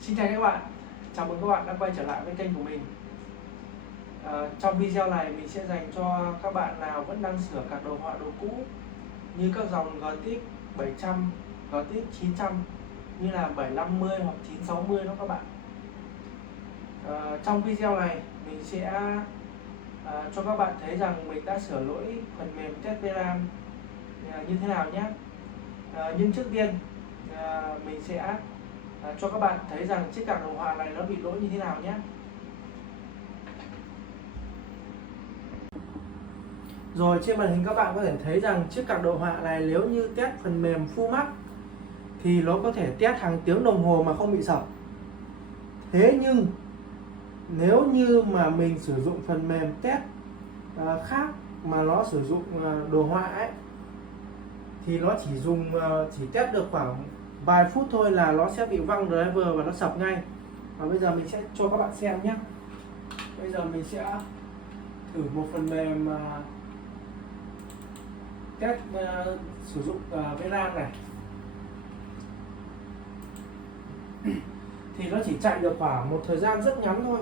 Xin chào các bạn, chào mừng các bạn đã quay trở lại với kênh của mình. Trong video này mình sẽ dành cho các bạn nào vẫn đang sửa các đồ họa đồ cũ như các dòng GTX 700, GTX 900 như là 750 hoặc 960 đó các bạn. Trong video này mình sẽ cho các bạn thấy rằng mình đã sửa lỗi phần mềm test VRAM như thế nào nhé. Nhưng trước tiên mình sẽ cho các bạn thấy rằng chiếc card đồ họa này nó bị lỗi như thế nào nhé. Rồi, trên màn hình các bạn có thể thấy rằng chiếc card đồ họa này nếu như test phần mềm Full Max thì nó có thể test hàng tiếng đồng hồ mà không bị sập. Thế nhưng nếu như mà mình sử dụng phần mềm test khác mà nó sử dụng đồ họa ấy, thì nó chỉ test được khoảng vài phút thôi là nó sẽ bị văng driver và nó sập ngay. Và bây giờ mình sẽ cho các bạn xem nhé. Bây giờ mình sẽ thử một phần mềm test sử dụng VRAM này. Thì nó chỉ chạy được khoảng một thời gian rất ngắn thôi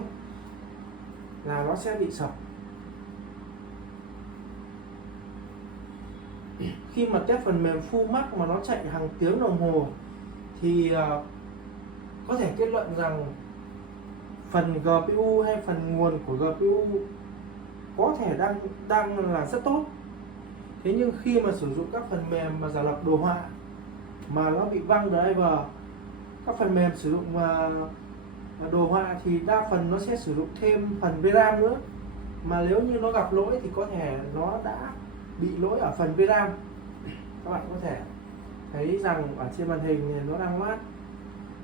là nó sẽ bị sập. Khi mà test phần mềm Full Max mà nó chạy hàng tiếng đồng hồ thì có thể kết luận rằng phần GPU hay phần nguồn của GPU có thể đang là rất tốt. Thế nhưng khi mà sử dụng các phần mềm mà giả lập đồ họa mà nó bị văng driver, các phần mềm sử dụng đồ họa thì đa phần nó sẽ sử dụng thêm phần VRAM nữa, mà nếu như nó gặp lỗi thì có thể nó đã bị lỗi ở phần VRAM. Các bạn có thể thấy rằng ở trên màn hình này nó đang loát.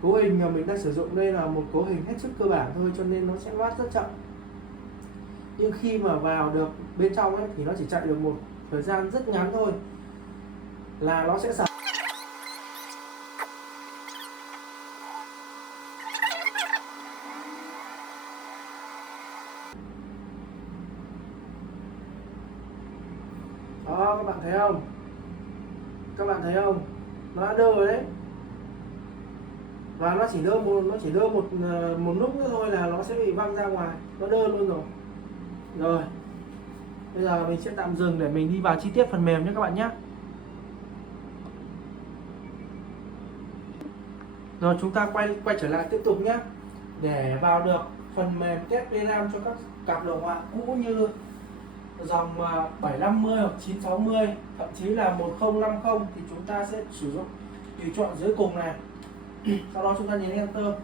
Cấu hình mà mình đang sử dụng đây là một cấu hình hết sức cơ bản thôi, cho nên nó sẽ loát rất chậm. Nhưng khi mà vào được bên trong ấy, thì nó chỉ chạy được một thời gian rất ngắn thôi là nó sẽ sập. Đó, các bạn thấy không? Các bạn thấy không? Nó đã đơ rồi đấy. Và nó chỉ đơ một lúc nữa thôi là nó sẽ bị văng ra ngoài, nó đơ luôn rồi. Rồi, bây giờ mình sẽ tạm dừng để mình đi vào chi tiết phần mềm nhé các bạn nhé. Rồi, chúng ta quay trở lại tiếp tục nhé. Để vào được phần mềm test VRAM cho các card đồ họa cũ như dòng 750 hoặc 960, thậm chí là 1050 thì chúng ta sẽ sử dụng tùy chọn dưới cùng này. Sau đó chúng ta nhấn Enter.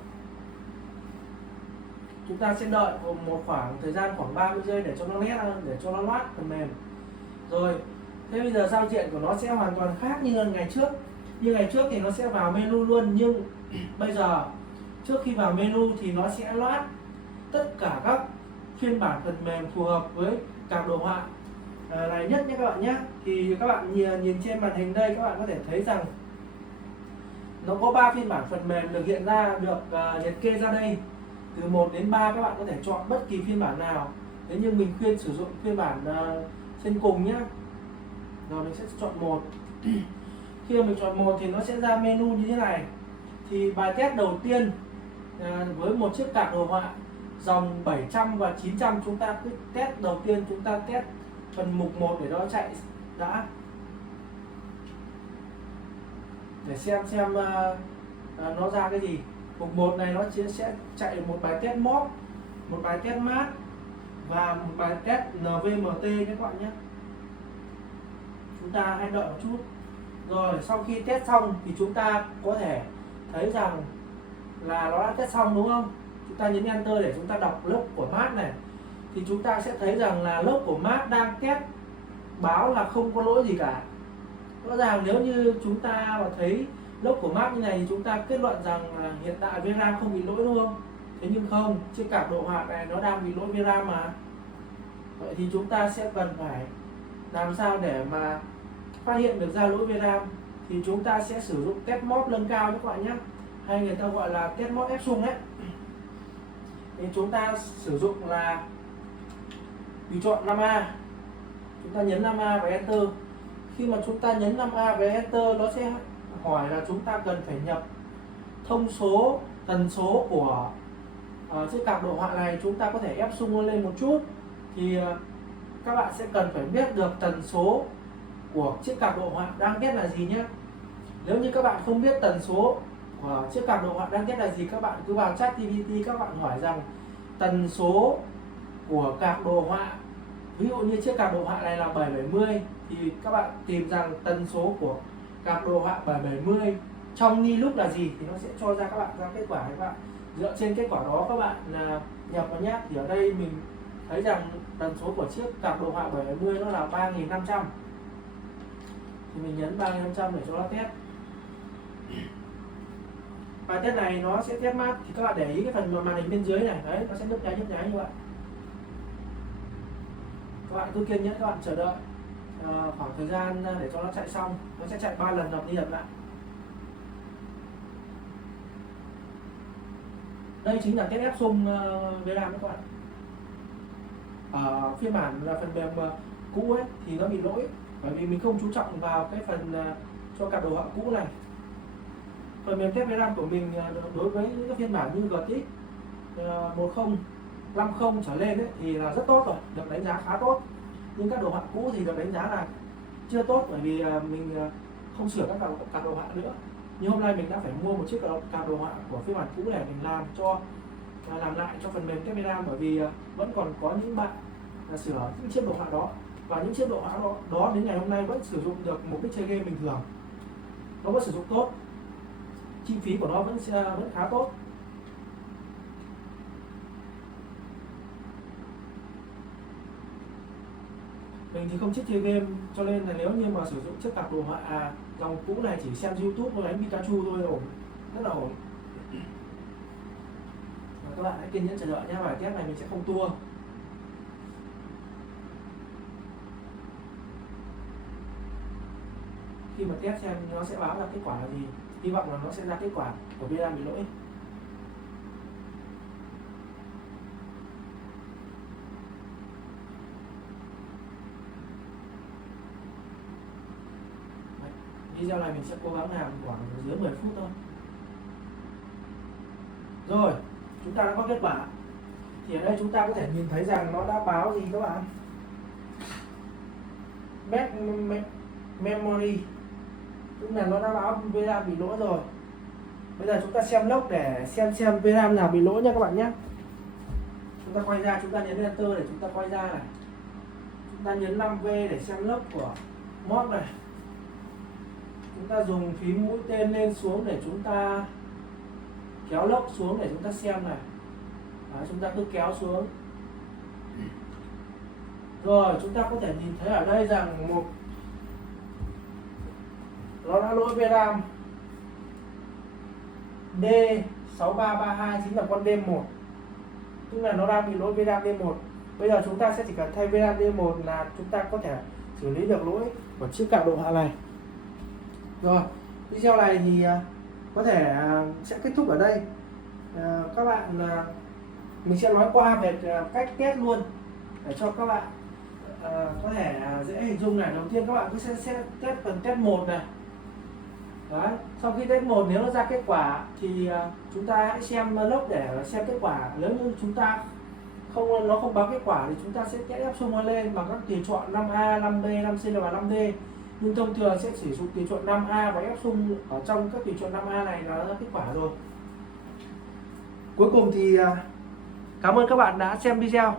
Chúng ta sẽ đợi một khoảng thời gian khoảng 30 giây để cho nó nét, để cho nó loát phần mềm. Rồi, thế bây giờ giao diện của nó sẽ hoàn toàn khác như ngày trước. Như ngày trước thì nó sẽ vào menu luôn, nhưng bây giờ trước khi vào menu thì nó sẽ loát tất cả các phiên bản phần mềm phù hợp với card đồ họa này nhất nhé các bạn nhé. Thì các bạn nhìn trên màn hình đây, các bạn có thể thấy rằng nó có 3 phiên bản phần mềm được hiện ra, được liệt kê ra đây. Từ 1 đến 3 các bạn có thể chọn bất kỳ phiên bản nào. Thế nhưng mình khuyên sử dụng phiên bản trên cùng nhé. Rồi mình sẽ chọn 1. Khi mà mình chọn 1 thì nó sẽ ra menu như thế này. Thì bài test đầu tiên với một chiếc card đồ họa dòng 700 và 900, chúng ta cứ test đầu tiên, chúng ta test phần mục 1 để nó chạy đã, để xem nó ra cái gì. Mục 1 này nó sẽ chạy một bài test mock, một bài test math và một bài test NVMT nhé các bạn nhé. Chúng ta hãy đợi một chút. Rồi sau khi test xong thì chúng ta có thể thấy rằng là nó đã test xong, đúng không? Chúng ta nhấn Enter để chúng ta đọc log của math này. Thì chúng ta sẽ thấy rằng là log của math đang test báo là không có lỗi gì cả. Rõ ràng nếu như chúng ta mà thấy log của math như này thì chúng ta kết luận rằng là hiện tại VRAM không bị lỗi, đúng không? Thế nhưng không, chiếc card đồ họa này nó đang bị lỗi VRAM mà. Vậy thì chúng ta sẽ cần phải làm sao để mà phát hiện được ra lỗi VRAM, thì chúng ta sẽ sử dụng test mod nâng cao các bạn nhé, hay người ta gọi là test mod ép sung ấy. Thì chúng ta sử dụng là tùy chọn 5A. Chúng ta nhấn 5A và Enter. Khi mà chúng ta nhấn 5A và Enter, nó sẽ hỏi là chúng ta cần phải nhập thông số, tần số của chiếc card đồ họa này chúng ta có thể ép sung lên một chút, thì các bạn sẽ cần phải biết được tần số của chiếc card đồ họa đang ghét là gì nhé. Nếu như các bạn không biết tần số của chiếc card đồ họa đang ghét là gì, các bạn cứ vào ChatGPT, các bạn hỏi rằng tần số của card đồ họa, ví dụ như chiếc card đồ họa này là 770, thì các bạn tìm rằng tần số của card đồ họa 770 trong ni lúc là gì, thì nó sẽ cho ra các bạn ra kết quả. Các bạn dựa trên kết quả đó các bạn nhập vào nhé. Thì ở đây mình thấy rằng tần số của chiếc card đồ họa 770 nó là 3500, thì mình nhấn 3500 để cho nó test. Bài test này nó sẽ test mát, thì các bạn để ý cái phần màn hình bên dưới này, đấy, nó sẽ nhấp nháy như vậy. Các bạn cứ kiên nhẫn, các bạn chờ đợi khoảng thời gian để cho nó chạy xong. Nó sẽ chạy 3 lần lặp đi lặp lại. Đây chính là test ép sung VRAM các bạn. Ở phiên bản là phần mềm cũ ấy thì nó bị lỗi, bởi vì mình không chú trọng vào cái phần cho card đồ họa cũ này. Phần mềm test VRAM của mình đối với những cái phiên bản như GTX 1050 trở lên ấy, thì là rất tốt rồi, được đánh giá khá tốt. Nhưng các đồ họa cũ thì được đánh giá là chưa tốt, bởi vì mình không sửa các card đồ họa nữa. Nhưng hôm nay mình đã phải mua một chiếc card đồ họa của phiên bản cũ để mình làm lại cho phần mềm test VRAM, bởi vì vẫn còn có những bạn sửa những chiếc đồ họa đó, và những chiếc đồ họa đó đến ngày hôm nay vẫn sử dụng được mục đích chơi game bình thường, nó vẫn sử dụng tốt, chi phí của nó vẫn khá tốt. Mình thì không thích chơi game, cho nên là nếu như mà sử dụng chiếc card đồ họa dòng cũ này chỉ xem YouTube thôi, đánh Pikachu thôi, ổn, rất là ổn. Và các bạn hãy kiên nhẫn chờ đợi nhé, bài test này mình sẽ không tua. Khi mà test xem nó sẽ báo ra kết quả là gì, hy vọng là nó sẽ ra kết quả của VRAM bị lỗi. Video này mình sẽ cố gắng làm khoảng dưới 10 phút thôi. Rồi, chúng ta đã có kết quả. Thì ở đây chúng ta có thể nhìn thấy rằng nó đã báo gì các bạn? Memory, tức là nó đã báo VRAM bị lỗi rồi. Bây giờ chúng ta xem log để xem VRAM nào bị lỗi nha các bạn nhé. Chúng ta quay ra, chúng ta nhấn Enter để chúng ta quay ra này. Chúng ta nhấn 5V để xem log của mod này. Chúng ta dùng phím mũi tên lên xuống để chúng ta kéo log xuống để chúng ta xem này. Đấy, chúng ta cứ kéo xuống. Rồi chúng ta có thể nhìn thấy ở đây rằng nó đã lỗi VRAM D6332 chính là con D1, tức là nó đang bị lỗi VRAM D1. Bây giờ chúng ta sẽ chỉ cần thay VRAM D1 là chúng ta có thể xử lý được lỗi của chiếc card đồ họa này. Rồi, video này thì có thể sẽ kết thúc ở đây. Các bạn mình sẽ nói qua về cách test luôn để cho các bạn có thể dễ hình dung này. Đầu tiên các bạn cứ sẽ test phần test 1 này. Đấy, sau khi test 1 nếu nó ra kết quả thì chúng ta hãy xem log để xem kết quả. Nếu như chúng ta nó không báo kết quả thì chúng ta sẽ test ép sung lên bằng các tùy chọn 5A, 5B, 5C và 5D. Nhưng thông thường sẽ sử dụng tùy chọn 5A và ép sung ở trong các tùy chọn 5A này là ra kết quả rồi. Cuối cùng thì cảm ơn các bạn đã xem video.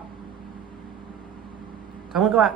Cảm ơn các bạn.